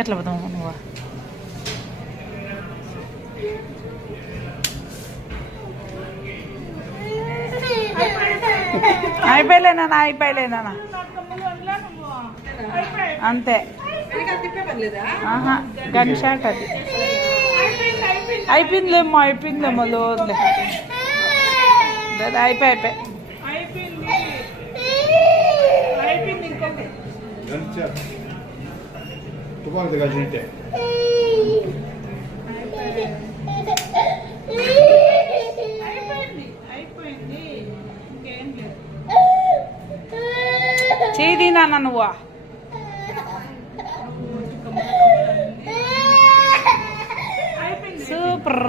ఎట్లా పోతావు నువ్వు? అయిపోయలేనా? అయిపోయలేనా? అంతే. గన్ షాట్ అది. అయిపోయిందేమో లోన్లే. అయిపోయి తుపాకు కలిసి చేయి నాన్న నువ్వు. సూపర్.